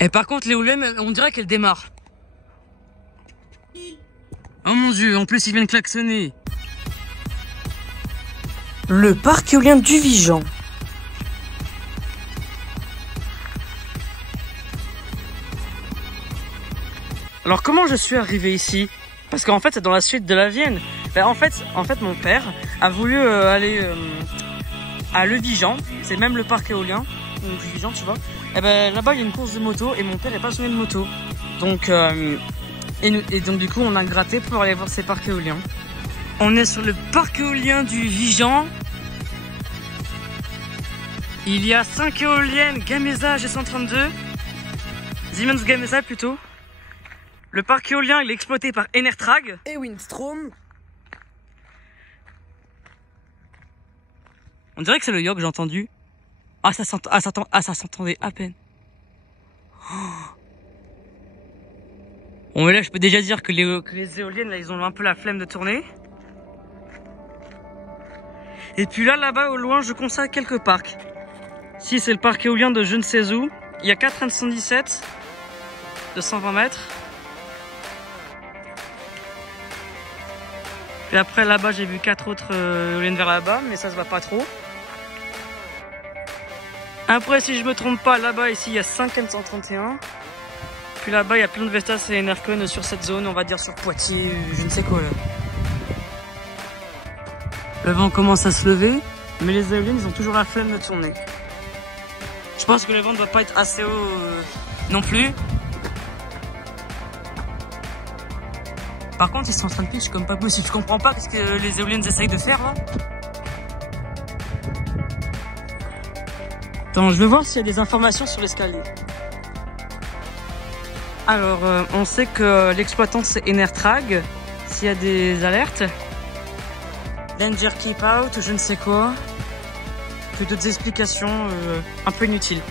Et par contre, l'éolienne, on dirait qu'elle démarre. Oh mon dieu, en plus ils viennent klaxonner. Le parc éolien du Vigan. Alors comment je suis arrivé ici? Parce qu'en fait c'est dans la suite de la Vienne. Ben, en fait mon père a voulu aller à Le Vigan. C'est même le parc éolien du Vigan, tu vois. Et ben là-bas il y a une course de moto et mon père est passionné de moto. Donc donc du coup on a gratté pour aller voir ces parcs éoliens. On est sur le parc éolien du Vigan. Il y a 5 éoliennes Gamesa G132. Siemens Gamesa plutôt. Le parc éolien il est exploité par Enertrag Et Windstrom. On dirait que c'est le yacht que j'ai entendu. Ah ça s'entendait à peine. Oh. Bon mais là je peux déjà dire que les éoliennes là ils ont un peu la flemme de tourner. Et puis là-bas au loin je constate quelques parcs. Si c'est le parc éolien de je ne sais où. Il y a 4,117 de 120 mètres. Et après là-bas j'ai vu 4 autres éoliennes vers là-bas, mais ça se voit pas trop. Après si je me trompe pas, là-bas ici il y a 5 N131. Puis là-bas il y a plein de Vestas et Enercon sur cette zone, on va dire sur Poitiers, je ne sais quoi là. Le vent commence à se lever, mais les éoliennes ils ont toujours la flemme de tourner. Je pense que le vent ne doit pas être assez haut non plus. Par contre, ils sont en train de pêcher comme pas possible. Je comprends pas ce que les éoliennes essayent de faire là. Attends, je vais voir s'il y a des informations sur l'escalier. Alors, on sait que l'exploitant c'est Enertrag. S'il y a des alertes. Danger keep out, je ne sais quoi. Puis d'autres explications un peu inutiles.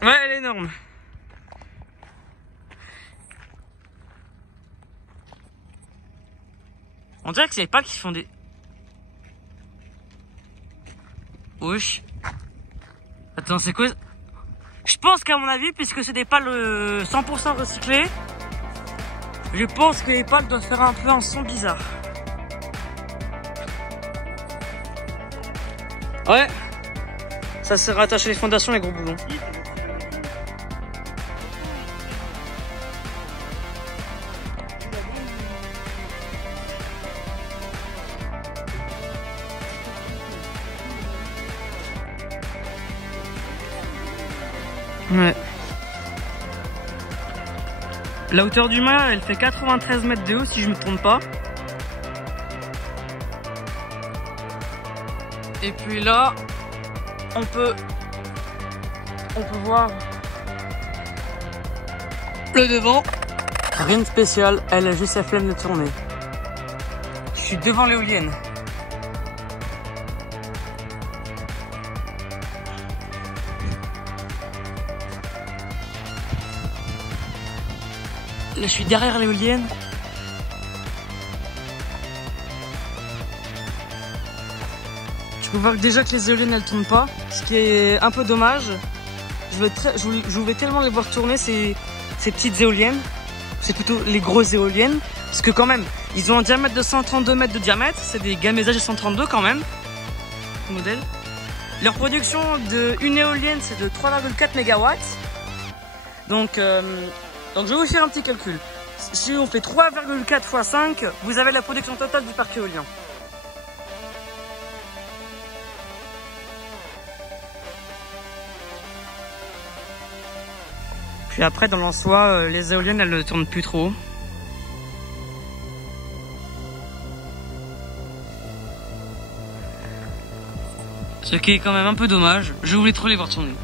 Ouais, elle est énorme. On dirait que c'est pas qui font des... Wesh. Attends, c'est quoi? Je pense qu'à mon avis, puisque c'est des pales 100% recyclées, je pense que les pales doivent faire un peu un son bizarre. Ouais. Ça sert à attacher les fondations, les gros boulons. Ouais. La hauteur du mât, elle fait 93 mètres de haut si je me trompe pas. Et puis là, on peut voir le devant. Rien de spécial, elle a juste la flemme de tourner. Je suis devant l'éolienne. Là, je suis derrière l'éolienne. Tu peux voir déjà que les éoliennes elles tournent pas, ce qui est un peu dommage. Je voulais tellement les voir tourner ces petites éoliennes. C'est plutôt les grosses éoliennes. Parce que quand même, ils ont un diamètre de 132 mètres de diamètre. C'est des Gamesa G132 quand même. Modèle. Leur production d'une éolienne c'est de 3,4 MW. Donc je vais vous faire un petit calcul. Si on fait 3,4 x 5, vous avez la production totale du parc éolien. Puis après, dans l'en-soi, les éoliennes, elles ne tournent plus trop. Ce qui est quand même un peu dommage. Je voulais trop les voir tourner.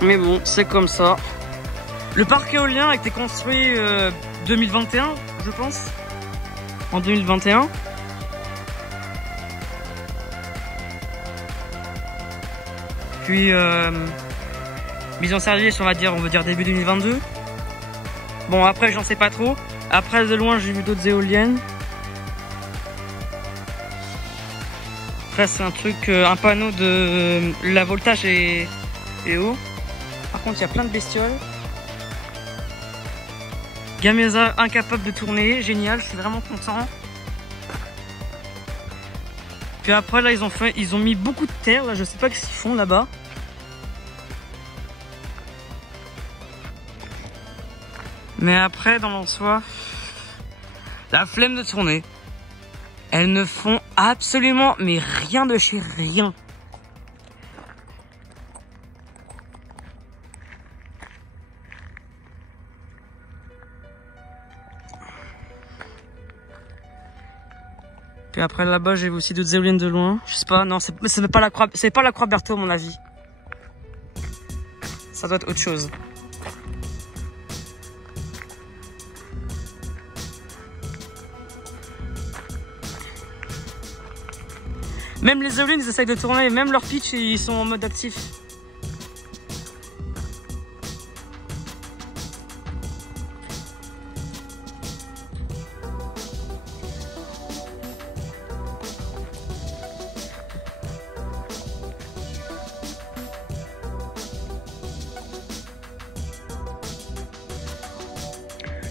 Mais bon, c'est comme ça. Le parc éolien a été construit 2021, je pense. En 2021. Puis mise en service, on va dire début 2022. Bon, après, j'en sais pas trop. Après, de loin, j'ai vu d'autres éoliennes. Après, c'est un truc, un panneau de la voltage est haut. Par contre, il y a plein de bestioles. Gamesa incapable de tourner, génial, je suis vraiment content. Puis après, là, ils ont mis beaucoup de terre, là, je sais pas ce qu'ils font là-bas. Mais après, dans l'en-soi, la flemme de tourner. Elles ne font absolument mais rien de chez rien. Puis après là-bas, j'ai vu aussi d'autres éoliennes de loin. Je sais pas, non, c'est pas la croix Berthaud à mon avis. Ça doit être autre chose. Même les éoliennes, ils essayent de tourner, même leur pitch, ils sont en mode actif.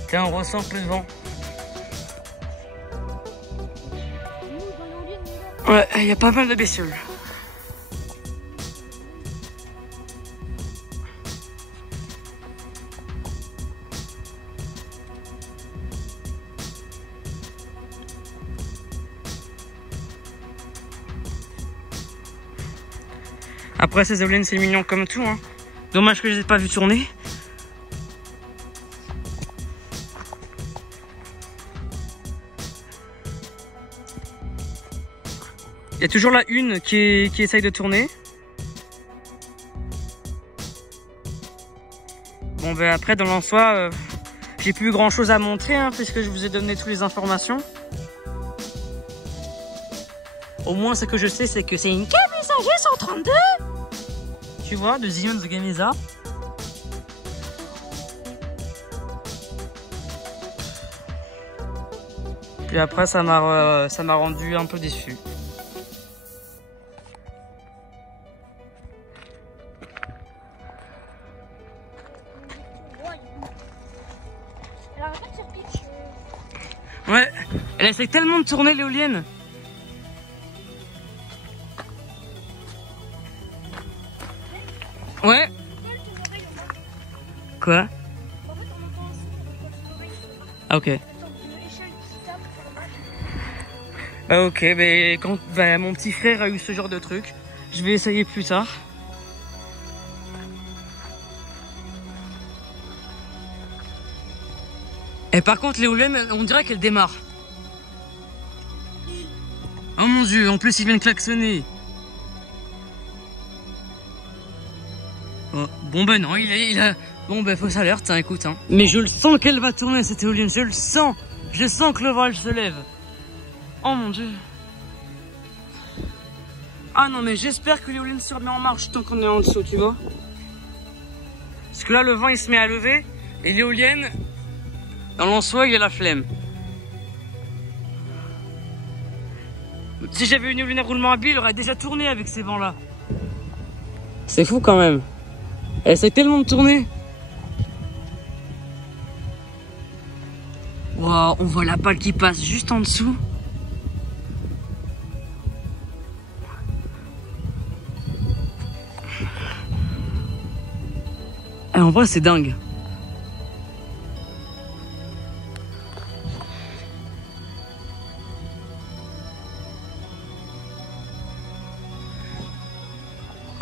Tiens, on ressent plus de vent. Ouais, il y a pas mal de bestioles. Après, ces éoliennes, c'est mignon comme tout, hein. Dommage que je les ai pas vu tourner. Il y a toujours la une qui essaye de tourner. Bon ben après dans l'en-soi, j'ai plus grand chose à montrer hein, puisque je vous ai donné toutes les informations. Au moins ce que je sais c'est que c'est une Gamesa G132. Tu vois, de Siemens Gamesa. Puis après ça m'a rendu un peu déçu. Ouais, elle essaie tellement de tourner l'éolienne. Ouais. Quoi? Ah ok. Ah ok, mais quand mon petit frère a eu ce genre de truc, je vais essayer plus tard. Et par contre, l'éolienne, on dirait qu'elle démarre. Oh mon dieu, en plus, ils viennent klaxonner. Oh, bon ben non, il a... Bon ben, fausse alerte, hein, écoute. Hein. Mais je le sens qu'elle va tourner, cette éolienne, je le sens. Je sens que le vent, elle se lève. Oh mon dieu. Ah non, mais j'espère que l'éolienne se remet en marche tant qu'on est en dessous, tu vois. Parce que là, le vent, il se met à lever. Et l'éolienne... Dans l'en-soi, il y a la flemme. Si j'avais une éolienne à roulement à billes, elle aurait déjà tourné avec ces vents-là. C'est fou quand même. Elle essaie tellement de tourner. Waouh, on voit la pale qui passe juste en dessous. Et en vrai, c'est dingue.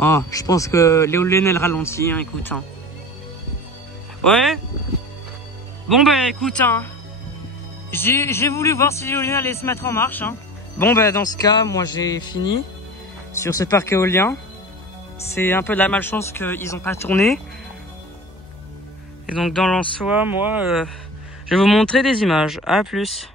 Ah, je pense que l'éolienne elle ralentit, hein, écoute. Hein. Ouais. Bon ben écoute, hein, j'ai voulu voir si l'éolienne allait se mettre en marche. Hein. Bon ben dans ce cas, moi j'ai fini sur ce parc éolien. C'est un peu de la malchance qu'ils n'ont pas tourné. Et donc dans l'en-soi, moi, je vais vous montrer des images. À plus.